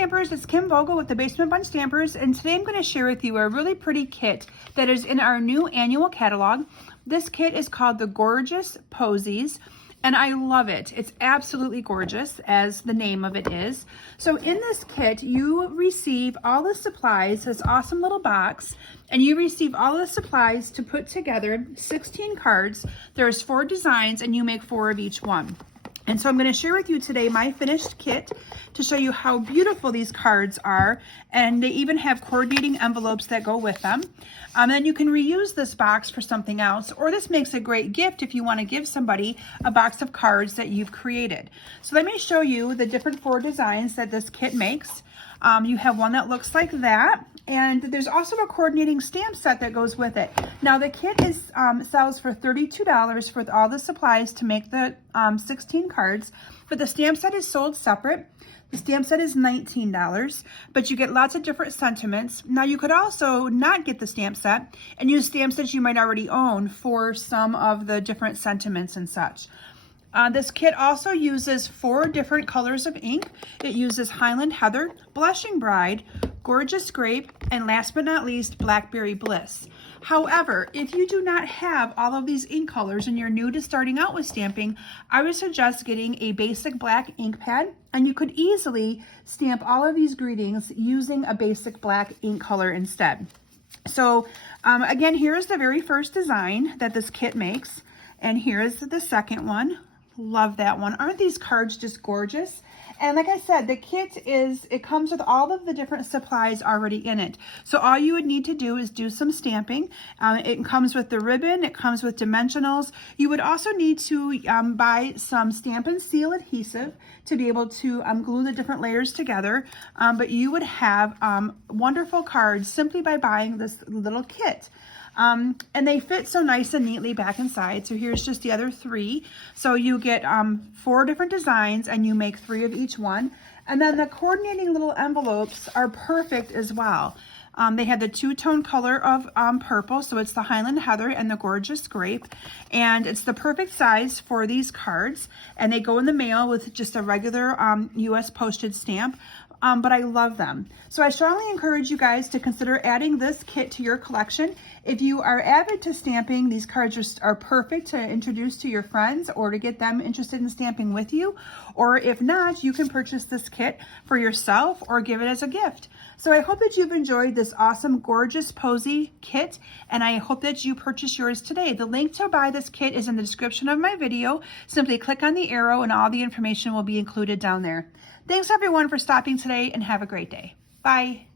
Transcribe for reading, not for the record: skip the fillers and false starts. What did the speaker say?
Stampers, it's Kim Vogel with the Basement Bunch Stampers, and today I'm going to share with you a really pretty kit that is in our new annual catalog. This kit is called the Gorgeous Poppies, and I love it. It's absolutely gorgeous, as the name of it is. So in this kit, you receive all the supplies, this awesome little box, and you receive all the supplies to put together 16 cards. There's 4 designs, and you make 4 of each one. And so I'm going to share with you today my finished kit to show you how beautiful these cards are, and they even have coordinating envelopes that go with them. And then you can reuse this box for something else, or this makes a great gift if you want to give somebody a box of cards that you've created. So let me show you the different 4 designs that this kit makes. You have one that looks like that, and there's also a coordinating stamp set that goes with it. Now the kit sells for $32 for all the supplies to make the 16 cards, but the stamp set is sold separate. The stamp set is $19, but you get lots of different sentiments. Now you could also not get the stamp set and use stamp sets you might already own for some of the different sentiments and such. This kit also uses 4 different colors of ink. It uses Highland Heather, Blushing Bride, Gorgeous Grape, and last but not least, Blackberry Bliss. However, if you do not have all of these ink colors and you're new to starting out with stamping, I would suggest getting a basic black ink pad, and you could easily stamp all of these greetings using a basic black ink color instead. So again, here's the very first design that this kit makes, and here's the second one. Love that one. Aren't these cards just gorgeous? And like I said, the kit it comes with all of the different supplies already in it. So all you would need to do is do some stamping. It comes with the ribbon, it comes with dimensionals. You would also need to buy some Stamp and Seal adhesive to be able to glue the different layers together. But you would have wonderful cards simply by buying this little kit. And they fit so nice and neatly back inside. So here's just the other 3. So you get 4 different designs, and you make 3 of each one. And then the coordinating little envelopes are perfect as well. They have the 2-tone color of purple, so it's the Highland Heather and the Gorgeous Grape, and it's the perfect size for these cards, and they go in the mail with just a regular US postage stamp. But I love them. So I strongly encourage you guys to consider adding this kit to your collection. If you are avid to stamping, these cards are perfect to introduce to your friends or to get them interested in stamping with you. Or if not, you can purchase this kit for yourself or give it as a gift. So I hope that you've enjoyed this awesome Gorgeous Posy kit, and I hope that you purchase yours today. The link to buy this kit is in the description of my video. Simply click on the arrow and all the information will be included down there. Thanks everyone for stopping today, and have a great day. Bye.